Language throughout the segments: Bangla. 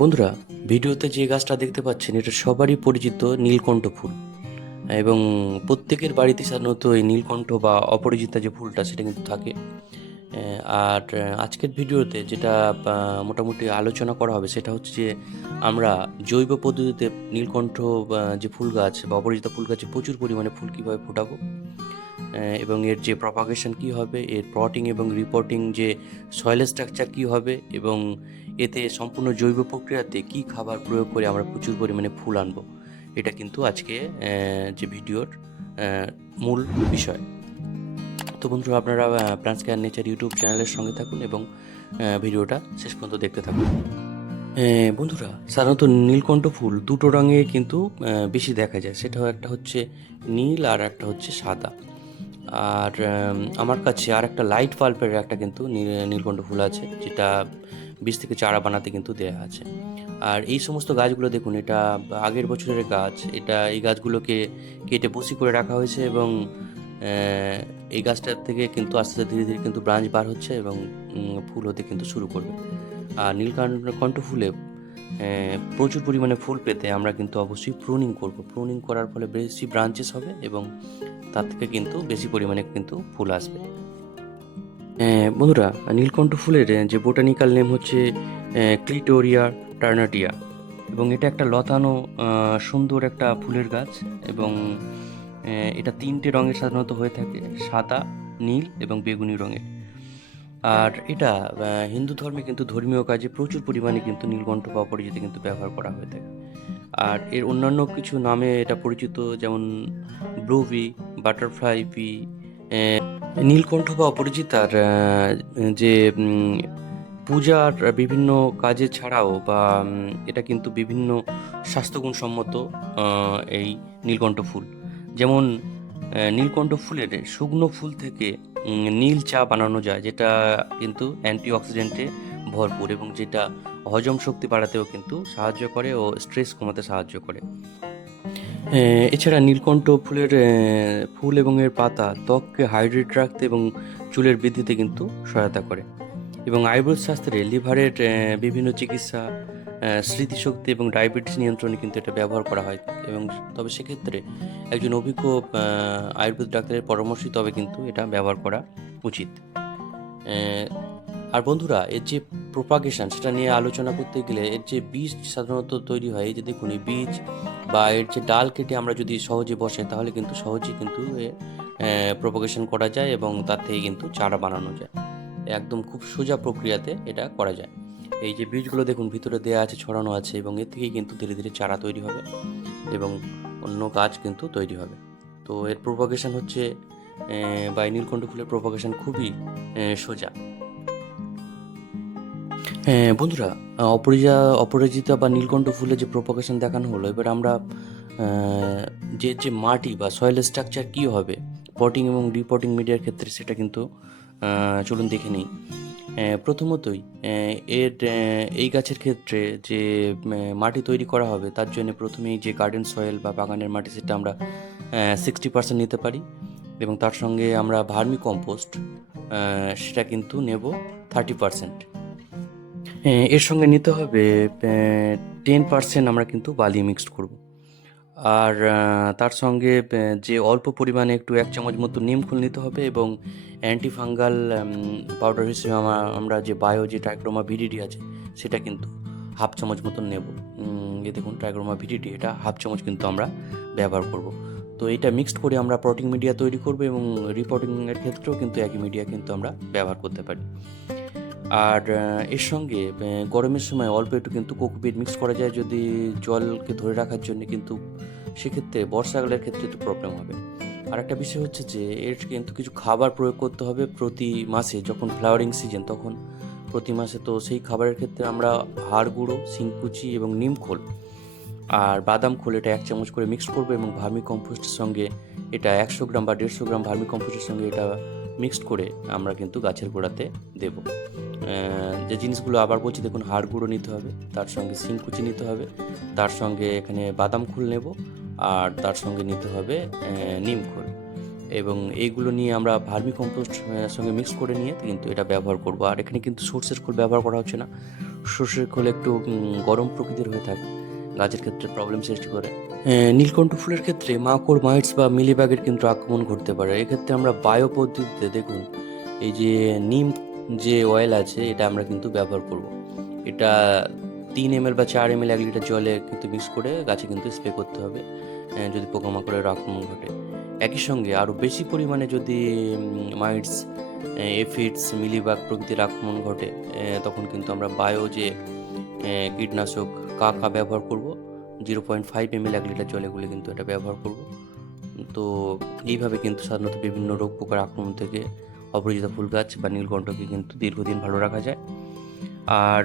বন্ধুরা, ভিডিওতে যে গাছটা দেখতে পাচ্ছেন এটা সবারই পরিচিত নীলকণ্ঠ ফুল। এবং প্রত্যেকের বাড়িতে সাধারণত এই নীলকণ্ঠ বা অপরাজিতা যে ফুলটা সেটা কিন্তু থাকে। আজকের ভিডিওতে যেটা মোটামুটি আলোচনা করা হবে সেটা হচ্ছে যে আমরা জৈব পদ্ধতিতে নীলকণ্ঠ বা যে ফুল গাছ বা অপরাজিতা ফুল গাছে প্রচুর পরিমাণে ফুল কীভাবে ফোটাবো, এবং এর যে প্রপাগেশন কী হবে, এর প্রটিং এবং রিপোর্টিং যে সয়েল স্ট্রাকচার কী হবে, এবং এতে সম্পূর্ণ জৈব প্রক্রিয়াতে কী খাবার প্রয়োগ করে আমরা প্রচুর পরিমাণে ফুল আনবো, এটা কিন্তু আজকে যে ভিডিওর মূল বিষয়। তো বন্ধুরা, আপনারা প্ল্যান্টস কেয়ার নেচার ইউটিউব চ্যানেলের সঙ্গে থাকুন এবং ভিডিওটা শেষ পর্যন্ত দেখতে থাকুন। বন্ধুরা, সাধারণত নীলকণ্ঠ ফুল দুটো রঙে কিন্তু বেশি দেখা যায়, সেটা একটা হচ্ছে নীল আর একটা হচ্ছে সাদা। আর আমার কাছে আর একটা লাইট পাল্পের একটা কিন্তু নীলকণ্ঠ ফুল আছে, যেটা বীজ থেকে চারা বানাতে কিন্তু দেয়া আছে। আর এই সমস্ত গাছগুলো দেখুন, এটা আগের বছরের গাছ। এই গাছগুলোকে কেটে বসি করে রাখা হয়েছে, এবং এই গাছটার থেকে কিন্তু আস্তে আস্তে ধীরে ধীরে কিন্তু ব্রাঞ্চ বার হচ্ছে এবং ফুল হতে কিন্তু শুরু করবে। আর নীলকণ্ঠ ফুলে প্রচুর পরিমাণে ফুল পেতে আমরা কিন্তু অবশ্যই প্রুনিং করব। প্রুনিং করার ফলে বেশি ব্রাঞ্চেস হবে এবং তার থেকে কিন্তু বেশি পরিমাণে কিন্তু ফুল আসবে। বন্ধুরা, নীলকণ্ঠ ফুলের যে বোটানিক্যাল নেম হচ্ছে ক্লিটোরিয়া টার্নাটিয়া, এবং এটা একটা লতানো সুন্দর একটা ফুলের গাছ। এবং এটা তিনটে রঙের সাধারণত হয়ে থাকে: সাদা, নীল এবং বেগুনি রঙের। আর এটা হিন্দু ধর্মে কিন্তু ধর্মীয় কাজে প্রচুর পরিমাণে কিন্তু নীলকণ্ঠ বা অপরাজিতা কিন্তু ব্যবহার করা হয়ে থাকে। আর এর অন্যান্য কিছু নামে এটা পরিচিত, যেমন ব্লুবি, বাটারফ্লাই পি। নীলকণ্ঠ বা অপরাজিতার যে পূজার বিভিন্ন কাজে ছাড়াও বা এটা কিন্তু বিভিন্ন স্বাস্থ্যগুণসম্মত এই নীলকণ্ঠ ফুল। যেমন নীলকণ্ঠ ফুলের শুকনো ফুল থেকে নীল চা বানানো যায়, যেটা কিন্তু অ্যান্টিঅক্সিডেন্টে ভরপুর এবং যেটা হজম শক্তি বাড়াতেও কিন্তু সাহায্য করে ও স্ট্রেস কমাতে সাহায্য করে। এছাড়া নীলকণ্ঠ ফুলের ফুল এবং এর পাতা ত্বককে হাইড্রেট রাখতে এবং চুলের বৃদ্ধিতে কিন্তু সহায়তা করে। এবং আয়ুর্বেদ শাস্ত্রে লিভারের বিভিন্ন চিকিৎসা, স্মৃতিশক্তি এবং ডায়াবেটিস নিয়ন্ত্রণে কিন্তু এটা ব্যবহার করা হয়। এবং তবে সেক্ষেত্রে একজন অভিজ্ঞ আয়ুর্বেদ ডাক্তারের পরামর্শই তবে কিন্তু এটা ব্যবহার করা উচিত। আর বন্ধুরা, এর যে প্রোপাগেশন সেটা নিয়ে আলোচনা করতে গেলে এর যে বীজ সাধারণত তৈরি হয়, এই যে দেখুন এই বীজ বা এর যে ডাল কেটে আমরা যদি সহজে বসে তাহলে কিন্তু সহজেই কিন্তু প্রোপাগেশন করা যায় এবং তার থেকে কিন্তু চারা বানানো যায়। একদম খুব সোজা প্রক্রিয়াতে এটা করা যায়। এই যে বীজগুলো দেখুন ভিতরে দেওয়া আছে, ছড়ানো আছে, এবং এর থেকেই কিন্তু ধীরে ধীরে চারা তৈরি হবে এবং অন্য গাছ কিন্তু তৈরি হবে। তো এর প্রোপাগেশন হচ্ছে বা এই নীলকণ্ঠ ফুলের প্রোপাগেশন খুবই সোজা। বন্ধুরা, অপরাজিতা বা নীলকণ্ঠ ফুলের যে প্রোপাগেশন দেখানো হলো, এবার আমরা যে মাটি বা সয়েল স্ট্রাকচার কী হবে পটিং এবং রিপোর্টিং মিডিয়ার ক্ষেত্রে, সেটা কিন্তু চলুন দেখে নিই। প্রথমতই এই গাছের ক্ষেত্রে যে মাটি তৈরি করা হবে তার জন্য প্রথমেই যে গার্ডেন সয়েল বা বাগানের মাটি সেটা আমরা 60% নিতে পারি, এবং তার সঙ্গে আমরা ভার্মি কম্পোস্ট সেটা কিন্তু নেব 30%। এর সঙ্গে নিতে হবে 10% আমরা কিন্তু বালি মিক্সড করব। আর তার সঙ্গে যে অল্প পরিমাণে একটু 1 চামচ মতো নিমখোল নিতে হবে, এবং অ্যান্টিফাঙ্গাল পাউডার হিসেবে আমরা যে বায়ো যে ট্রাইক্রোমা ভিডিডি আছে সেটা কিন্তু হাফ চামচ মতন নেব। এই দেখুন ট্রাইক্রোমা ভিডিডি, এটা হাফ চামচ কিন্তু আমরা ব্যবহার করব। তো এটা মিক্সড করে আমরা পটিং মিডিয়া তৈরি করব, এবং রিপোর্টিংয়ের ক্ষেত্রেও কিন্তু একই মিডিয়া কিন্তু আমরা ব্যবহার করতে পারি। আর এর সঙ্গে গরমের সময় অল্প একটু কিন্তু কোকোপিট মিক্স করা যায় যদি জলকে ধরে রাখার জন্য, কিন্তু সেক্ষেত্রে বর্ষাকালের ক্ষেত্রে একটু প্রবলেম হবে। আর একটা বিষয় হচ্ছে যে এর কিন্তু কিছু খাবার প্রয়োগ করতে হবে প্রতি মাসে, যখন ফ্লাওয়ারিং সিজন তখন প্রতি মাসে। তো সেই খাবারের ক্ষেত্রে আমরা হাড় গুঁড়ো, শিংকুচি এবং নিমখোল আর বাদাম খোল এটা 1 চামচ করে মিক্স করবো, এবং ভার্মি কম্পোস্টের সঙ্গে এটা 100 গ্রাম বা 150 গ্রাম ভার্মি কম্পোস্টের সঙ্গে এটা মিক্সড করে আমরা কিন্তু গাছের গোড়াতে দেব। যে জিনিসগুলো আবার বলছি দেখুন, হাড় গুঁড়ো নিতে হবে, তার সঙ্গে শিংকুচি নিতে হবে, তার সঙ্গে এখানে বাদাম খোল নেব, আর তার সঙ্গে নিতে হবে নিম খোল, এবং এইগুলো নিয়ে আমরা ভার্মি কম্পোস্ট সঙ্গে মিক্স করে নিয়ে কিন্তু এটা ব্যবহার করব। আর এখানে কিন্তু সর্ষের খোল ব্যবহার করা হচ্ছে না, সর্ষের খোল একটু গরম প্রকৃতির হয়ে থাকে, গাছের ক্ষেত্রে প্রবলেম সৃষ্টি করে। নীলকণ্ঠ ফুলের ক্ষেত্রে মাকড়, মাইটস বা মিলিবাগের কিন্তু আক্রমণ ঘটতে পারে। এক্ষেত্রে আমরা বায়ো পদ্ধতিতে দেখুন, এই যে নিম যে অয়েল আছে এটা আমরা কিন্তু ব্যবহার করব। এটা 3 ml বা 4 ml 1 লিটার জলে কিন্তু মিক্স করে গাছে কিন্তু স্প্রে করতে হবে যদি পোকামাকড়ের আক্রমণ ঘটে। একই সঙ্গে আরও বেশি পরিমাণে যদি মাইটস, এফিডস, মিলিবাগ প্রভৃতির আক্রমণ ঘটে তখন কিন্তু আমরা বায়ো যে কীটনাশক কাকা ব্যবহার করব। 0.5 ml 1 লিটার জলে গুলে কিন্তু এটা ব্যবহার করব। তো এইভাবে কিন্তু সাধারণত বিভিন্ন রোগ পোকার আক্রমণ থেকে অপরাজিতা ফুল গাছ বা নীলকণ্ঠকে কিন্তু দীর্ঘদিন ভালো রাখা যায়। আর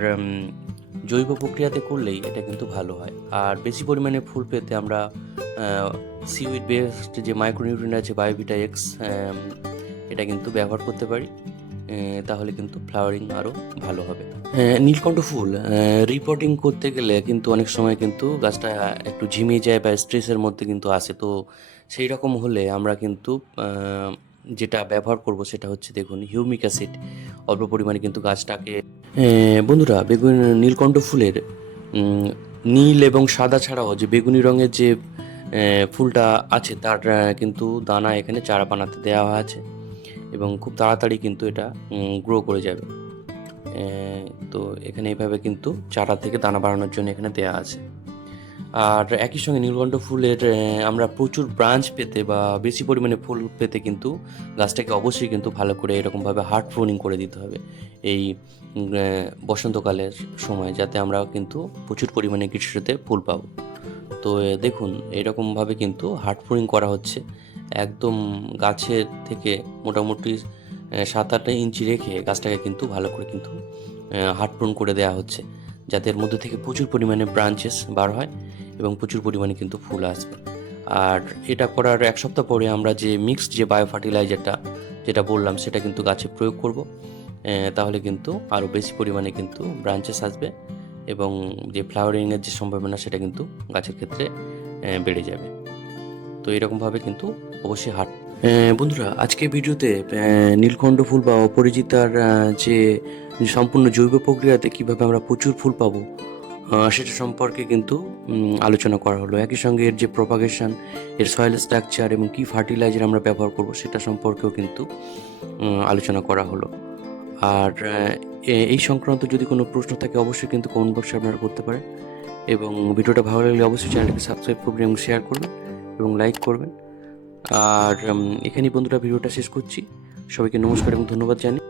জৈব প্রক্রিয়াতে করলেই এটা কিন্তু ভালো হয়। আর বেশি পরিমাণে ফুল পেতে আমরা সিউইড বেসড যে মাইক্রোনিউট্রিয়েন্ট আছে বায়োভিটা এক্স, এটা কিন্তু ব্যবহার করতে পারি। তাহলে কিন্তু ফ্লাওয়ারিং আরও ভালো হবে। নীলকণ্ঠ ফুল রিপোর্টিং করতে গেলে কিন্তু অনেক সময় কিন্তু গাছটা একটু ঝিমিয়ে যায় বা স্ট্রেসের মধ্যে কিন্তু আসে। তো সেই রকম হলে আমরা কিন্তু যেটা ব্যবহার করব সেটা হচ্ছে দেখুন হিউমিক অ্যাসিড। অল্প পরিমাণে কিন্তু গাছটাকে বন্ধুরা বেগুন নীলকণ্ঠ ফুলের নীল এবং সাদা ছাড়াও যে বেগুনি রঙের যে ফুলটা আছে তার কিন্তু দানা এখানে চারা বানাতে দেওয়া আছে এবং খুব তাড়াতাড়ি কিন্তু এটা গ্রো করে যাবে। তো এখানে এইভাবে কিন্তু চারা থেকে দানা বাড়ানোর জন্য এখানে দেওয়া আছে। আর একই সঙ্গে নীলকণ্ঠ ফুলের আমরা প্রচুর ব্রাঞ্চ পেতে বা বেশি পরিমাণে ফুল পেতে কিন্তু গাছটাকে অবশ্যই কিন্তু ভালো করে এরকমভাবে হার্ড প্রুনিং করে দিতে হবে এই বসন্তকালের সময়, যাতে আমরা কিন্তু প্রচুর পরিমাণে গ্রীষ্মতে ফুল পাবো। তো দেখুন এরকমভাবে কিন্তু হার্ড প্রুনিং করা হচ্ছে, একদম গাছের থেকে মোটামুটি 7-8 ইঞ্চি রেখে গাছটাকে কিন্তু ভালো করে কিন্তু হার্ড প্রুন করে দেওয়া হচ্ছে, যাতে এর মধ্যে থেকে প্রচুর পরিমাণে ব্রাঞ্চেস বার হয় এবং প্রচুর পরিমাণে কিন্তু ফুল আসবে। আর এটা করার 1 সপ্তাহ পরে আমরা যে মিক্সড যে বায়ো ফার্টিলাইজারটা যেটা বললাম সেটা কিন্তু গাছে প্রয়োগ করব। তাহলে কিন্তু আরও বেশি পরিমাণে কিন্তু ব্রাঞ্চেস আসবে এবং যে ফ্লাওয়ারিংয়ের যে সম্ভাবনা সেটা কিন্তু গাছের ক্ষেত্রে বেড়ে যাবে। তো এরকমভাবে কিন্তু অবশ্যই বন্ধুরা আজকের ভিডিওতে নীলকণ্ঠ ফুল বা অপরাজিতার যে সম্পূর্ণ জৈব প্রক্রিয়াতে কীভাবে আমরা প্রচুর ফুল পাবো সেটা সম্পর্কে কিন্তু আলোচনা করা হলো। একই সঙ্গে এর যে প্রপাগেশন, এর সয়েল স্ট্রাকচার এবং কী ফার্টিলাইজার আমরা ব্যবহার করব সেটা সম্পর্কেও কিন্তু আলোচনা করা হলো। আর এই সংক্রান্ত যদি কোনো প্রশ্ন থাকে অবশ্যই কিন্তু কমেন্ট বক্সে আপনারা করতে পারেন এবং ভিডিওটা ভালো লাগলে অবশ্যই চ্যানেলটাকে সাবস্ক্রাইব করবেন এবং শেয়ার করবেন এবং লাইক করবেন। আর এখানেই বন্ধুরা ভিডিওটা শেষ করছি। সবাইকে নমস্কার এবং ধন্যবাদ জানাই।